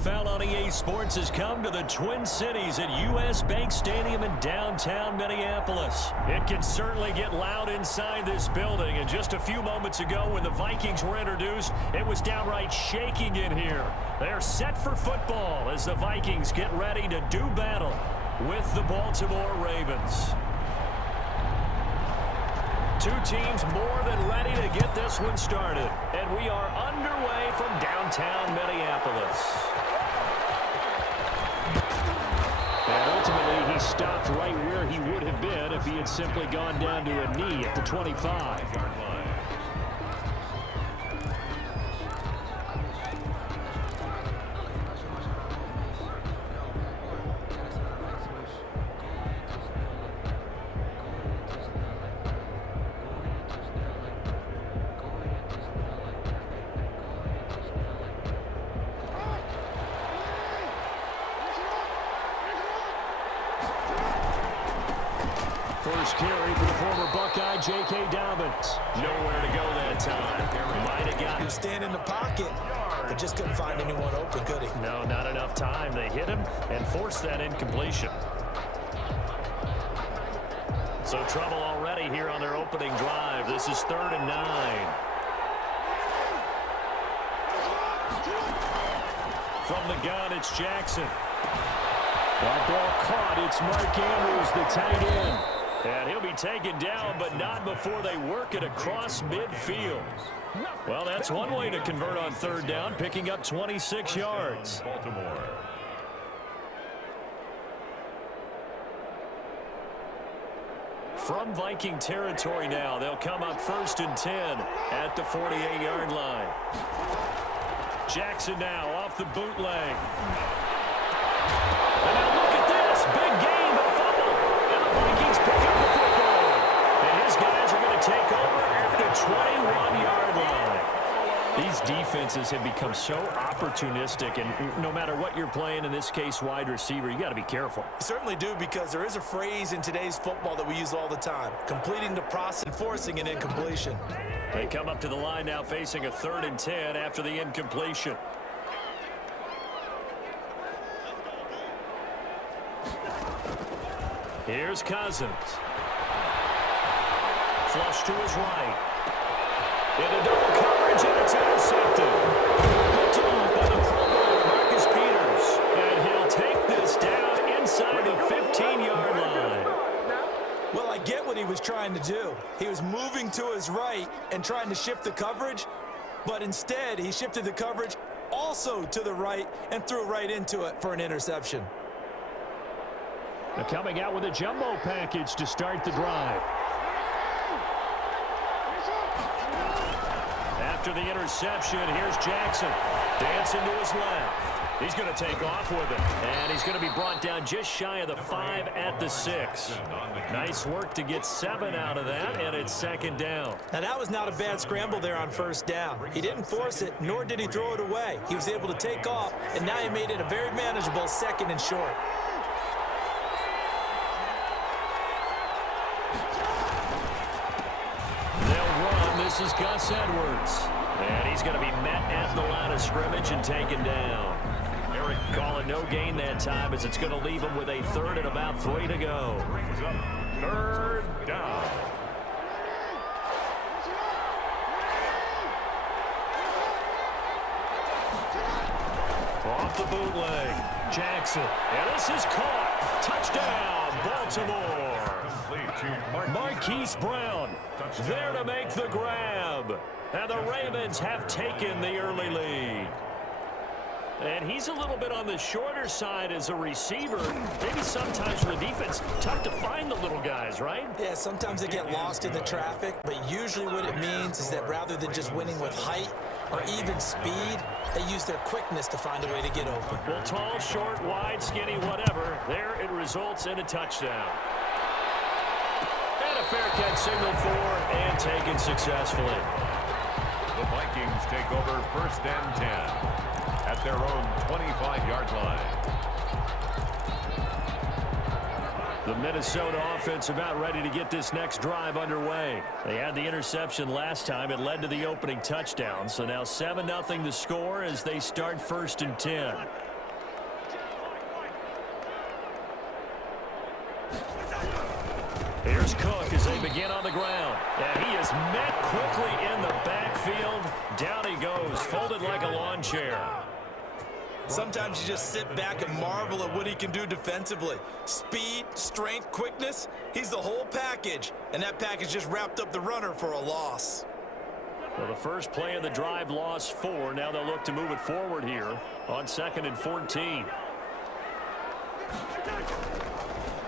NFL on EA Sports has come to the Twin Cities at U.S. Bank Stadium in downtown Minneapolis. It can certainly get loud inside this building, and just a few moments ago when the Vikings were introduced, it was downright shaking in here. They're set for football as the Vikings get ready to do battle with the Baltimore Ravens. Two teams more than ready to get this one started. And we are underway from downtown Minneapolis. And ultimately, he stopped right where he would have been if he had simply gone down to a knee at the 25-yard line. First carry for the former Buckeye, J.K. Dobbins. Nowhere to go that time. Might have got him. He was standing in the pocket, but just couldn't find anyone open, could he? No, not enough time. They hit him and forced that incompletion. So trouble already here on their opening drive. This is 3rd and 9. From the gun, it's Jackson. That ball caught. It's Mark Andrews, the tight end. And he'll be taken down, but not before they work it across midfield. Well, that's one way to convert on 3rd down, picking up 26 yards. Baltimore. From Viking territory now, they'll come up 1st and 10 at the 48-yard line. Jackson now off the bootleg. And now look at this. Big gain, but fumble. And the Vikings pick up the football. And his guys are going to take over at the 21-yard line. These defenses have become so opportunistic, and no matter what you're playing, in this case wide receiver, you got to be careful. You certainly do, because there is a phrase in today's football that we use all the time: completing the process and forcing an incompletion. They come up to the line now facing a 3rd and 10 after the incompletion. Here's Cousins. Flush to his right. Into double coverage, and it's intercepted. Good job by the Pro Bowler, Marcus Peters. And he'll take this down inside the 15-yard line. Well, I get what he was trying to do. He was moving to his right and trying to shift the coverage, but instead he shifted the coverage also to the right and threw right into it for an interception. They're coming out with a jumbo package to start the drive. After the interception, here's Jackson. Dancing to his left. He's going to take off with it. And he's going to be brought down just shy of the 5 at the 6. Nice work to get 7 out of that, and it's 2nd down. Now, that was not a bad scramble there on 1st down. He didn't force it, nor did he throw it away. He was able to take off, and now he made it a very manageable 2nd and short. This is Gus Edwards. And he's going to be met at the line of scrimmage and taken down. Eric calling no gain that time, as it's going to leave him with a 3rd and about 3 to go. 3rd down. Off the bootleg. Jackson. And this is caught. Touchdown, Baltimore. Marquise Brown there to make the grab. And the Ravens have taken the early lead. And he's a little bit on the shorter side as a receiver. Maybe sometimes for the defense, tough to find the little guys, right? Yeah, sometimes they get lost in the traffic, but usually what it means is that rather than just winning with height or even speed, they use their quickness to find a way to get open. Well, tall, short, wide, skinny, whatever, there it results in a touchdown. And a fair catch signaled for and taken successfully. The Vikings take over 1st and 10 at their own 25-yard line. The Minnesota offense about ready to get this next drive underway. They had the interception last time. It led to the opening touchdown. So now 7-0 the score as they start 1st and 10. chair. Sometimes you just sit back and marvel at what he can do defensively. Speed, strength, quickness, he's the whole package. And that package just wrapped up the runner for a loss. Well, the first play of the drive lost 4. Now they'll look to move it forward here on 2nd and 14.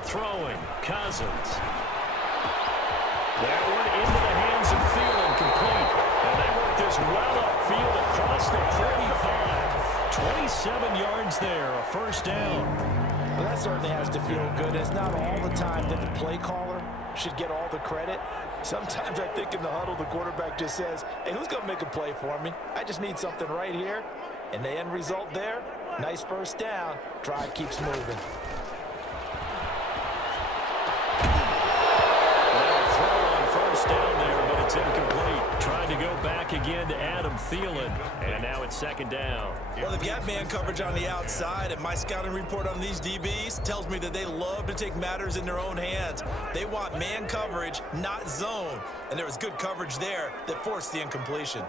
Throwing, Cousins. That one into the hands of Thielen, complete. And they work this well upfield across the 45. 27 yards there, a first down. Well, that certainly has to feel good. It's not all the time that the play caller should get all the credit. Sometimes I think in the huddle, the quarterback just says, hey, who's going to make a play for me? I just need something right here. And the end result there, nice first down. Drive keeps moving. Down there, but it's incomplete. Trying to go back again to Adam Thielen, and now it's 2nd down. Well, they've got man coverage on the outside, and my scouting report on these DBs tells me that they love to take matters in their own hands. They want man coverage, not zone, and there was good coverage there that forced the incompletion.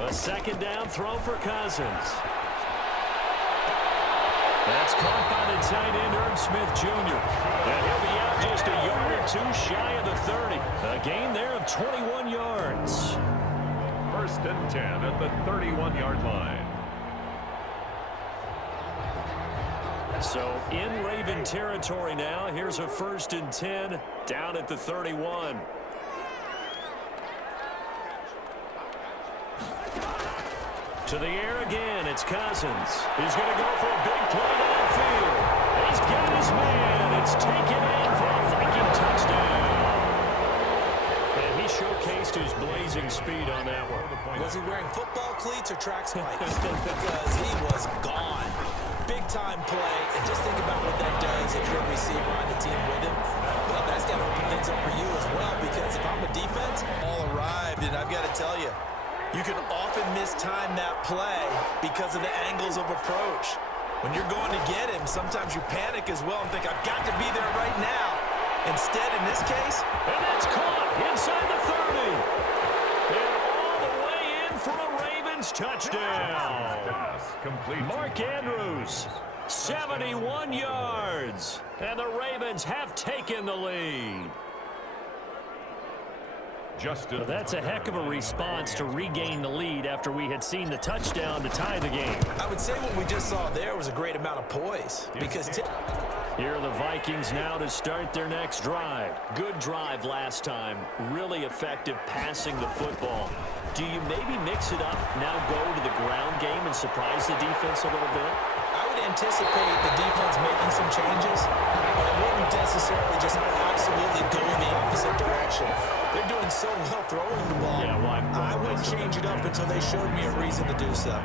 A 2nd down throw for Cousins. That's caught by the tight end, Herb Smith Jr. And he'll be out just a yard or 2 shy of the 30. A gain there of 21 yards. 1st and 10 at the 31-yard line. So in Raven territory now. Here's a 1st and 10 down at the 31. To the air again, it's Cousins. He's going to go for a big play downfield. He's got his man. It's taken in for a Viking touchdown. And he showcased his blazing speed on that one. Was he wearing football cleats or track spikes? Because he was gone. Big-time play, and just think about what that does if you're a receiver on the team with him. Well, that's got to open things up for you as well, because if I'm a defense, all arrived, and I've got to tell you, you can often mistime that play because of the angles of approach. When you're going to get him, sometimes you panic as well and think, I've got to be there right now. Instead, in this case, and that's caught inside the 30. And all the way in for a Ravens touchdown. Mark Andrews, 71 yards. And the Ravens have taken the lead. Justin. Well, that's a heck of a response to regain the lead after we had seen the touchdown to tie the game. I would say what we just saw there was a great amount of poise. Because here are the Vikings now to start their next drive. Good drive last time. Really effective passing the football. Do you maybe mix it up, now go to the ground game and surprise the defense a little bit? I would anticipate the defense making some changes, but I wouldn't necessarily just absolutely go in the opposite direction. They're doing so well throwing the ball. Yeah, well, I wouldn't change it up until they showed me a reason to do so.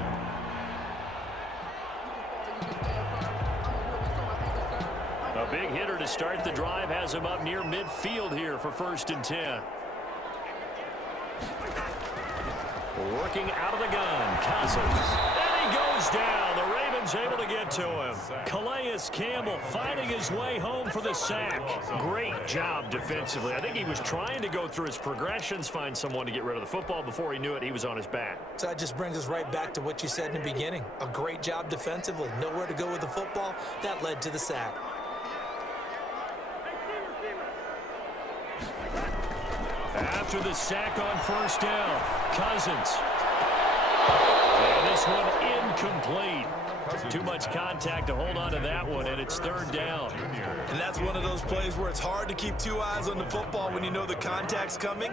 A big hitter to start the drive has him up near midfield here for 1st and 10. Working out of the gun, Cousins. And he goes down. The Ravens able to get to him. Calais Campbell fighting his way home for the sack. Great job defensively. I think he was trying to go through his progressions, find someone to get rid of the football. Before he knew it, he was on his back. So that just brings us right back to what you said in the beginning. A great job defensively. Nowhere to go with the football. That led to the sack. After the sack on 1st down, Cousins. And this one incomplete. Too much contact to hold on to that one, and it's 3rd down. And that's one of those plays where it's hard to keep 2 eyes on the football when you know the contact's coming,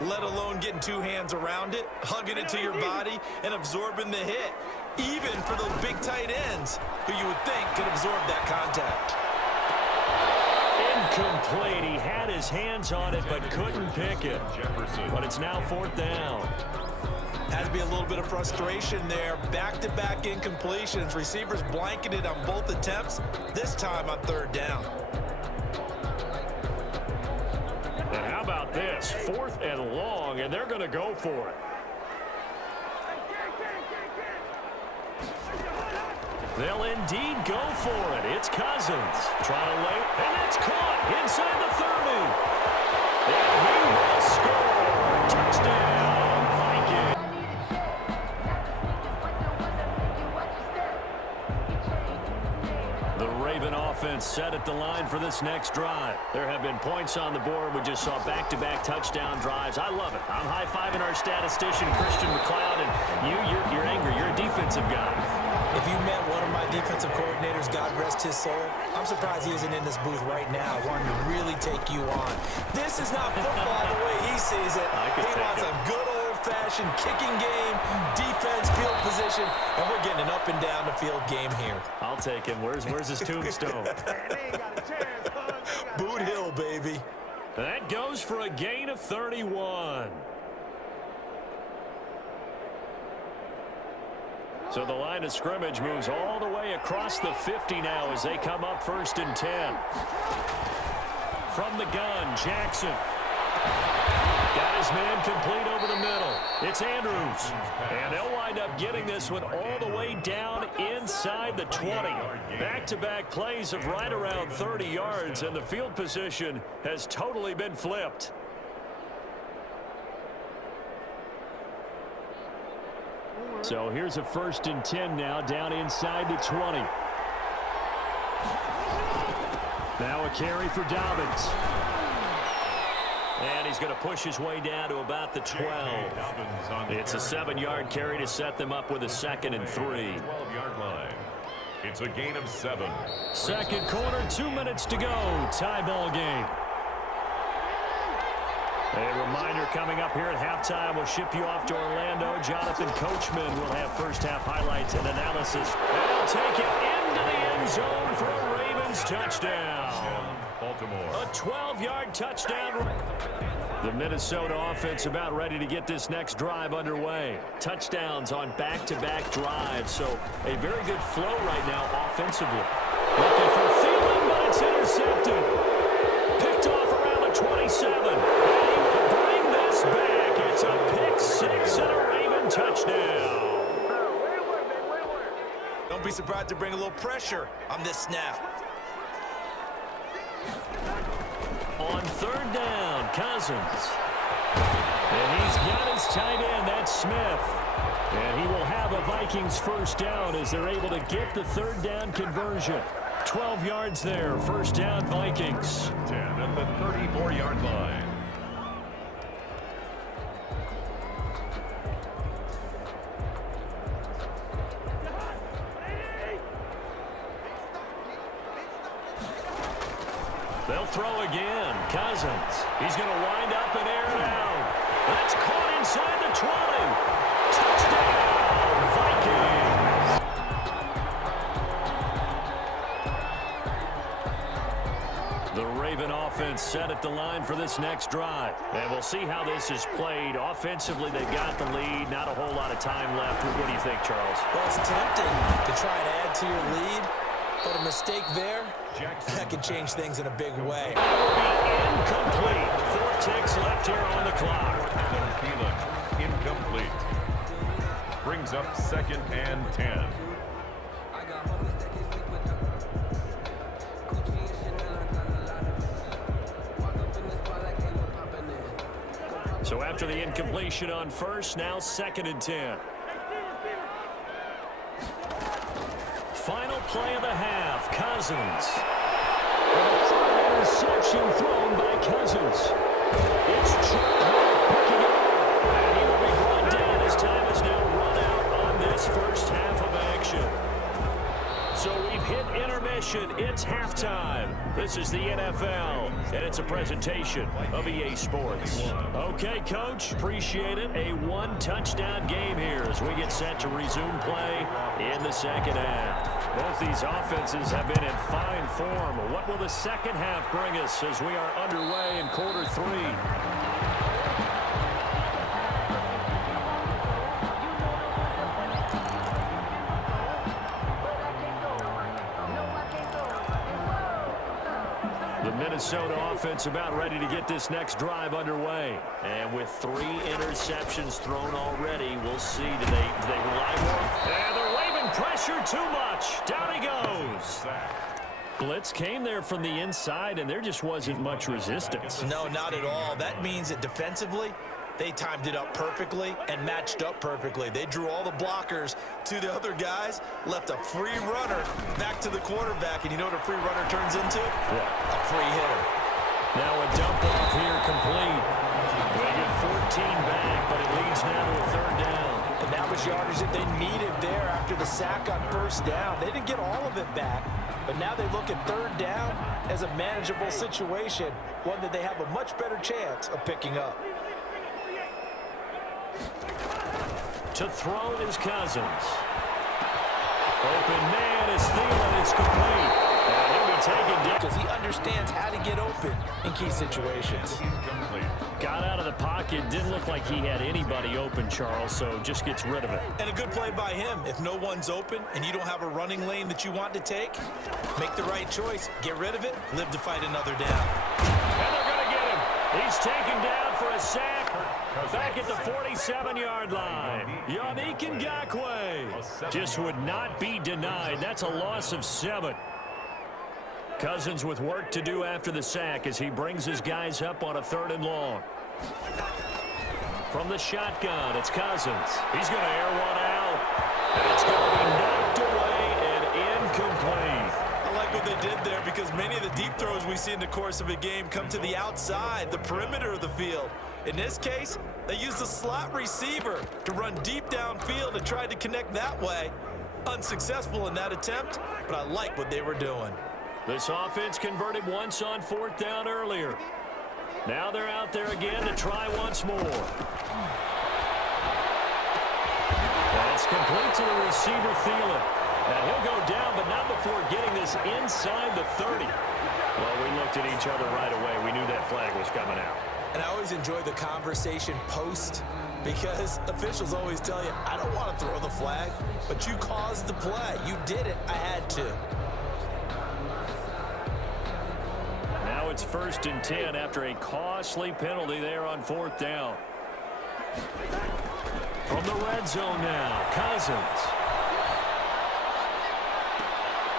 let alone getting 2 hands around it, hugging it to your body, and absorbing the hit, even for those big tight ends who you would think could absorb that contact. Incomplete. He had his hands on it but couldn't pick it. But it's now 4th down. Has to be a little bit of frustration there. Back-to-back incompletions. Receivers blanketed on both attempts, this time on 3rd down. And how about this? 4th and long, and they're going to go for it. They'll indeed go for it. It's Cousins. Trying to lay, and it's caught inside the 30. And he will score. Touchdown, Vikings. set at the line for this next drive. There have been points on the board. We just saw back-to-back touchdown drives. I love it. I'm high-fiving our statistician, Christian McLeod, and you're angry. You're a defensive guy. If you met one of my defensive coordinators, God rest his soul, I'm surprised he isn't in this booth right now wanting to really take you on. This is not football the way he sees it. He wants a good old-fashioned kicking game, defense, field position, and we're getting an up and down the field game here. I'll take him. Where's his tombstone? Boot Hill, baby. That goes for a gain of 31. So the line of scrimmage moves all the way across the 50 now as they come up 1st and 10. From the gun, Jackson. Got his man complete over the middle. It's Andrews. And they'll wind up getting this one all the way down inside the 20. Back-to-back plays of right around 30 yards, and the field position has totally been flipped. So here's a 1st and 10 now down inside the 20. Now a carry for Dobbins. And he's going to push his way down to about the 12. It's a 7-yard carry to set them up with a 2nd and 3. 12-yard line. It's a gain of 7. Second quarter, 2 minutes to go. Tie ball game. A reminder coming up here at halftime. We'll ship you off to Orlando. Jonathan Coachman will have first-half highlights and analysis. And he'll take it into the end zone for a Ravens touchdown. Baltimore. A 12-yard touchdown. The Minnesota offense about ready to get this next drive underway. Touchdowns on back-to-back drives, so a very good flow right now offensively. Looking for Thielen, but it's intercepted. Picked off around the 27. And he will bring this back. It's a pick-6 and a Raven touchdown. Don't be surprised to bring a little pressure on this snap. On 3rd down, Cousins. And he's got his tight end, that's Smith. And he will have a Vikings first down as they're able to get the 3rd down conversion. 12 yards there, first down Vikings. 10 at the 34-yard line. They'll throw again. Cousins. He's going to wind up and air it out. That's caught inside the 20. Touchdown, Vikings. The Raven offense set at the line for this next drive. And we'll see how this is played. Offensively, they've got the lead. Not a whole lot of time left. What do you think, Charles? Well, it's tempting to try and add to your lead, but a mistake there, that can change things in a big way. That will be incomplete. 4 ticks left here on the clock. Thielen, incomplete. Brings up 2nd and 10. So after the incompletion on first, now 2nd and 10. Final play of the half, Cousins. And a third interception thrown by Cousins. It's Chuck picking it up. And he will be brought down as time is now run out on this first half of action. So we've hit intermission. It's halftime. This is the NFL, and it's a presentation of EA Sports. Okay, Coach, appreciate it. A 1-touchdown game here as we get set to resume play in the second half. Both these offenses have been in fine form. What will the second half bring us as we are underway in quarter 3? Minnesota offense about ready to get this next drive underway. And with 3 interceptions thrown already, we'll see. Do they rely more? And they're waving pressure too much. Down he goes. Blitz came there from the inside, and there just wasn't much resistance. No, not at all. That means that defensively, They timed it up perfectly and matched up perfectly. They drew all the blockers to the other guys, left a free runner back to the quarterback. And you know what a free runner turns into? What? A free hitter. Now a dump off here complete. They get 14 back, but it leads now to a third down. And that was yardage that they needed there after the sack on first down. They didn't get all of it back, but now they look at third down as a manageable situation, one that they have a much better chance of picking up. To throw is Cousins. Open man is Thielen. It's complete. And he'll be taken down. Because he understands how to get open in key situations. Got out of the pocket. Didn't look like he had anybody open, Charles, so just gets rid of it. And a good play by him. If no one's open and you don't have a running lane that you want to take, make the right choice. Get rid of it. Live to fight another down. And they're going to get him. He's taken down for a sack. Back at the 47-yard line. Yannick Ngakoue just would not be denied. That's a loss of 7. Cousins with work to do after the sack as he brings his guys up on a 3rd and long. From the shotgun, it's Cousins. He's going to air one out. And it's going to be knocked away and incomplete. I like what they did there because many of the deep throws we see in the course of a game come to the outside, the perimeter of the field. In this case, they used a slot receiver to run deep downfield and tried to connect that way. Unsuccessful in that attempt, but I like what they were doing. This offense converted once on 4th down earlier. Now they're out there again to try once more. That's complete to the receiver, Thielen. And he'll go down, but not before getting this inside the 30. Well, we looked at each other right away. We knew that flag was coming out. And I always enjoy the conversation post because officials always tell you, I don't want to throw the flag, but you caused the play. You did it. I had to. Now it's 1st and 10 after a costly penalty there on 4th down. From the red zone now, Cousins.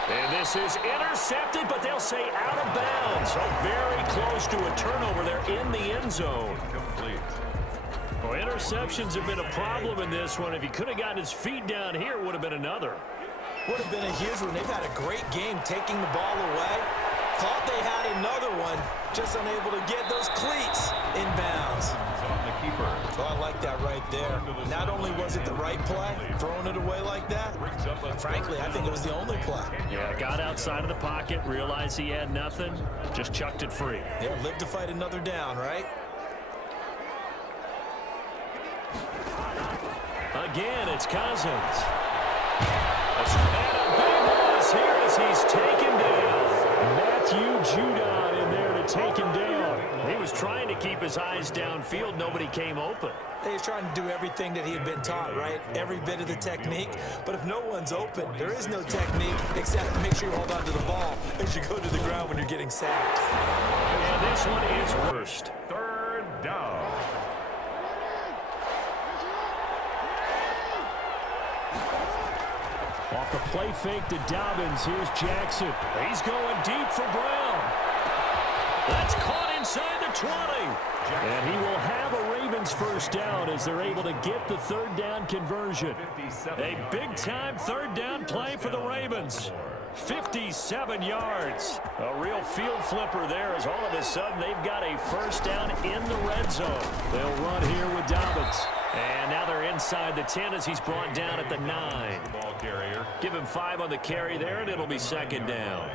And this is intercepted, but they'll say out of bounds. So very close to a turnover there in the end zone. Well, interceptions have been a problem in this one. If he could have gotten his feet down here, it would have been another. Would have been a huge one. They've had a great game taking the ball away. Thought they had another one, just unable to get those cleats in bounds. So I like that right there. Not only was it the right play, throwing it away like that, but frankly, I think it was the only play. Yeah, got outside of the pocket, realized he had nothing, just chucked it free. Yeah, live to fight another down, right? Again, it's Cousins. And a big loss here as he's taken down. Matthew Judon in there to take him down. He was trying to keep his eyes downfield. Nobody came open. He was trying to do everything that he had been taught, right? Every bit of the technique. But if no one's open, there is no technique except make sure you hold on to the ball as you go to the ground when you're getting sacked. And this one is worst. 3rd down. Off the play fake to Dobbins. Here's Jackson. He's going deep for Brown. That's caught inside the 20. And he will have a Ravens first down as they're able to get the 3rd down conversion. A big-time 3rd down play for the Ravens. 57 yards. A real field flipper there as all of a sudden they've got a first down in the red zone. They'll run here with Dobbins. And now they're inside the 10 as he's brought down at the 9. Give him 5 on the carry there, and it'll be 2nd down.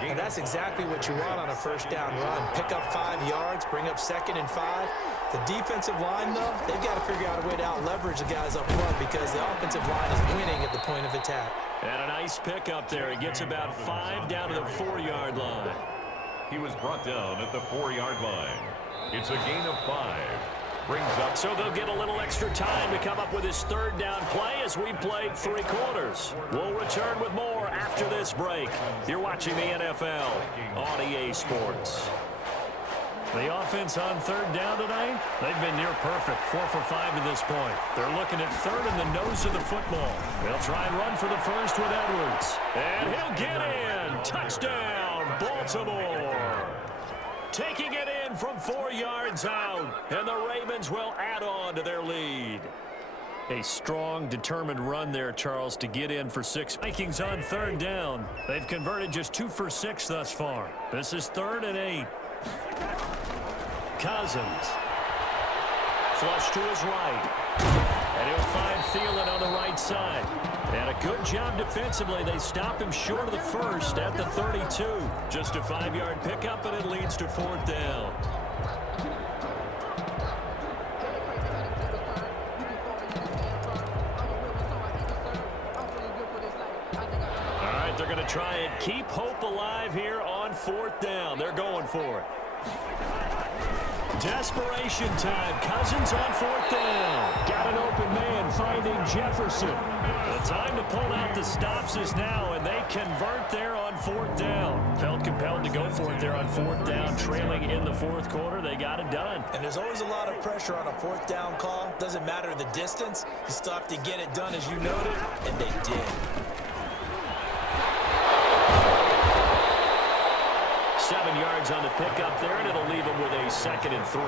And that's exactly what you want on a first down run. Pick up 5 yards, bring up 2nd and 5. The defensive line, though, they've got to figure out a way to out-leverage the guys up front because the offensive line is winning at the point of attack. And a nice pickup there. He gets about 5 down to the 4-yard line. He was brought down at the 4-yard line. It's a gain of 5. Brings up. So they'll get a little extra time to come up with his 3rd down play as we played 3 quarters. We'll return with more after this break. You're watching the NFL on EA Sports. The offense on 3rd down tonight, they've been near perfect, 4 for 5 to this point. They're looking at 3rd in the nose of the football. They'll try and run for the first with Edwards. And he'll get in. Touchdown, Baltimore. Taking it in one from 4 yards out, and the Ravens will add on to their lead. A strong, determined run there, Charles, to get in for 6. Vikings on 3rd down. They've converted just 2 for 6 thus far. This is 3rd and 8. Cousins. Flush to his right. And he'll find Thielen on the right side. And a good job defensively. They stop him short of the first at the 32. Just a 5-yard pickup, and it leads to 4th down. All right, they're going to try and keep hope alive here on 4th down. They're going for it. Desperation time. Cousins on 4th down. Got an open man finding Jefferson. The time to pull out the stops is now, and they convert there on 4th down. Felt compelled to go for it there on 4th down, trailing in the 4th quarter. They got it done. And there's always a lot of pressure on a 4th down call. Doesn't matter the distance. You still have to get it done, as you noted, and they did. 7 yards on the pickup there, and it'll leave them with a 2nd and 3.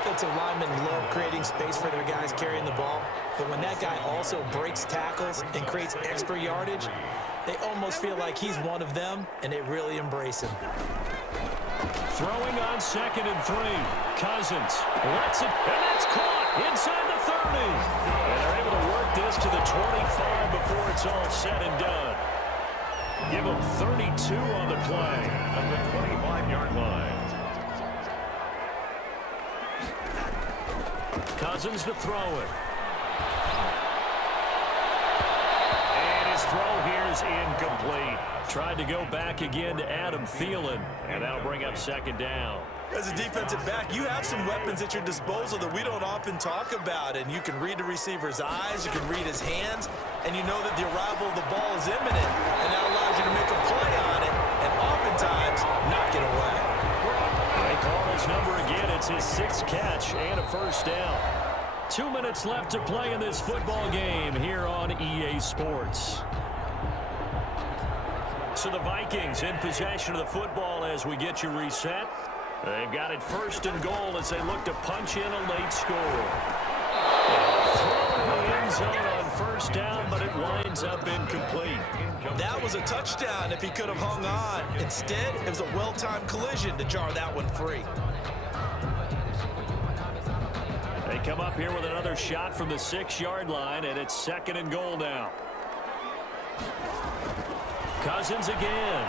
Offensive linemen love creating space for their guys carrying the ball, but when that guy also breaks tackles and creates extra yardage, they almost feel like he's one of them, and they really embrace him. Throwing on 2nd and 3. Cousins lets it, and that's caught inside the 30. And they're able to work this to the 25 before it's all said and done. Give them 32 on the play. On the 25-yard line. Cousins to throw it. And his throw here is incomplete. Tried to go back again to Adam Thielen, and that'll bring up 2nd down. As a defensive back, you have some weapons at your disposal that we don't often talk about, and you can read the receiver's eyes, you can read his hands, and you know that the arrival of the ball is imminent, and that allows you to make a play on it, and oftentimes knock it away. They call his number again. It's his 6th catch and a 1st down. 2 minutes left to play in this football game here on EA Sports. So the Vikings in possession of the football as we get you reset. They've got it 1st and goal as they look to punch in a late score. Throw in the end zone on 1st down, but it winds up incomplete. That was a touchdown if he could have hung on. Instead, it was a well-timed collision to jar that one free. They come up here with another shot from the 6-yard line, and it's 2nd and goal now. Cousins again.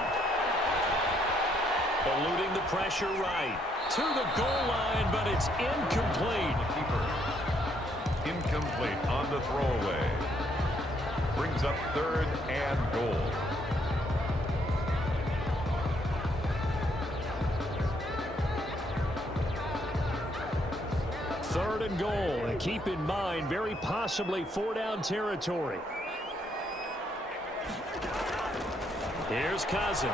Eluding the pressure right. To the goal line, but it's incomplete. Incomplete on the throwaway. Brings up 3rd and goal. Third and goal. And keep in mind, very possibly 4-down territory. Here's Cousins.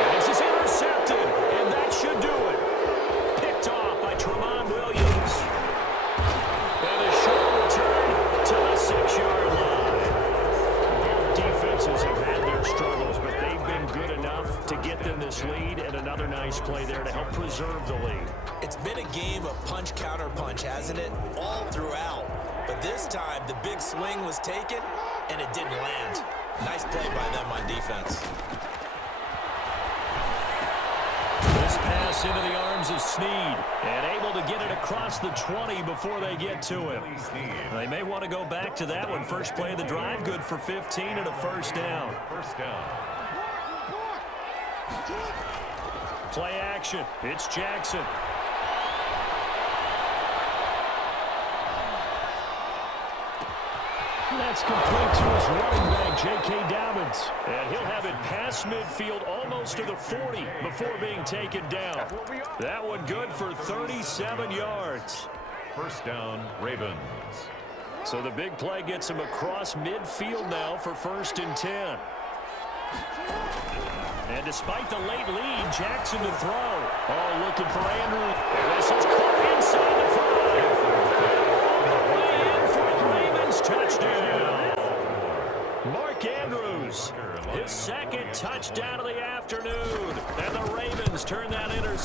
And this is intercepted, and that should do it. Picked off by Tramon Williams. And a short return to the 6-yard line. Both defenses have had their struggles, but they've been good enough to get them this lead, and another nice play there to help preserve the lead. It's been a game of punch-counter-punch, hasn't it? All throughout. But this time, the big swing was taken, and it didn't land. Nice play by them on defense. This pass into the arms of Snead, and able to get it across the 20 before they get to him. They may want to go back to that one. First play of the drive, good for 15 and a 1st down. First down. Play action. It's Jackson. That's complete to his running back, J.K. Dobbins. And he'll have it past midfield almost to the 40 before being taken down. That one good for 37 yards. First down, Ravens. So the big play gets him across midfield now for 1st and 10. And despite the late lead, Jackson to throw. Oh, looking for Andrew. And this is caught inside the 5. Way in for the Ravens touchdown. Mark Andrews, his 2nd touchdown of the afternoon. And the Ravens turn that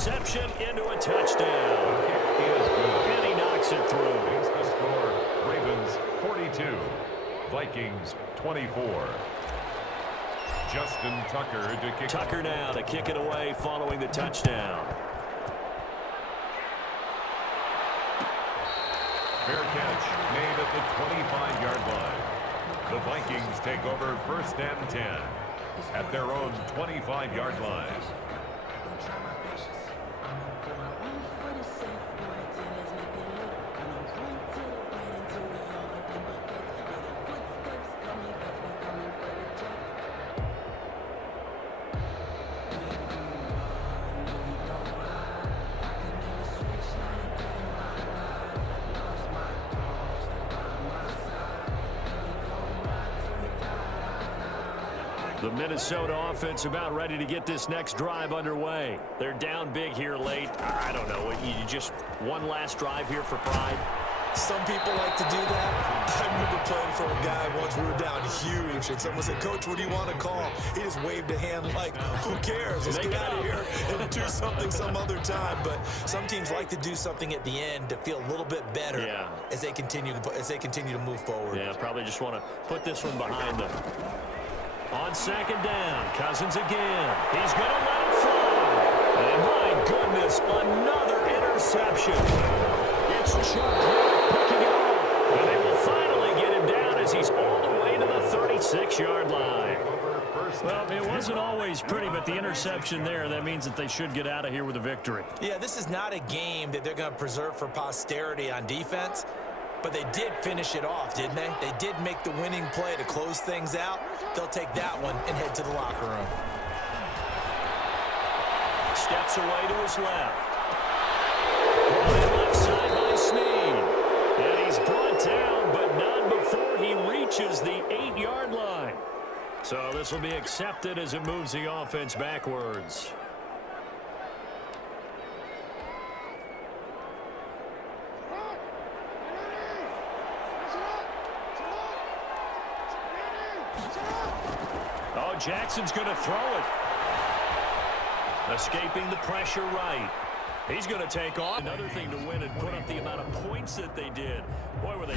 reception into a touchdown. He is good. And he knocks it through. Makes the score Ravens 42, Vikings 24. Justin Tucker to kick. Tucker now to kick it away following the touchdown. Fair catch made at the 25-yard line. The Vikings take over 1st and 10 at their own 25-yard line. The Minnesota offense about ready to get this next drive underway. They're down big here late. I don't know. You just one last drive here for pride? Some people like to do that. I remember playing for a guy once. We were down huge, and someone said, "Coach, what do you want to call?" He just waved a hand like, "Who cares? Let's get out of here and do something some other time." But some teams like to do something at the end to feel a little bit better as they continue to move forward. Yeah, probably just want to put this one behind them. On 2nd down, Cousins again. He's going to let it fly. And my goodness, another interception. It's Chuck picking it off. And they will finally get him down as he's all the way to the 36-yard line. Well, it wasn't always pretty, but the interception there, that means that they should get out of here with a victory. Yeah, this is not a game that they're going to preserve for posterity on defense. But they did finish it off, didn't they? They did make the winning play to close things out. They'll take that one and head to the locker room. Steps away to his left. Brought in left side by Snead. And he's brought down, but not before he reaches the 8-yard line. So this will be accepted as it moves the offense backwards. Oh, Jackson's going to throw it. Escaping the pressure right. He's going to take off. Another thing to win and put up the amount of points that they did. Boy, were they...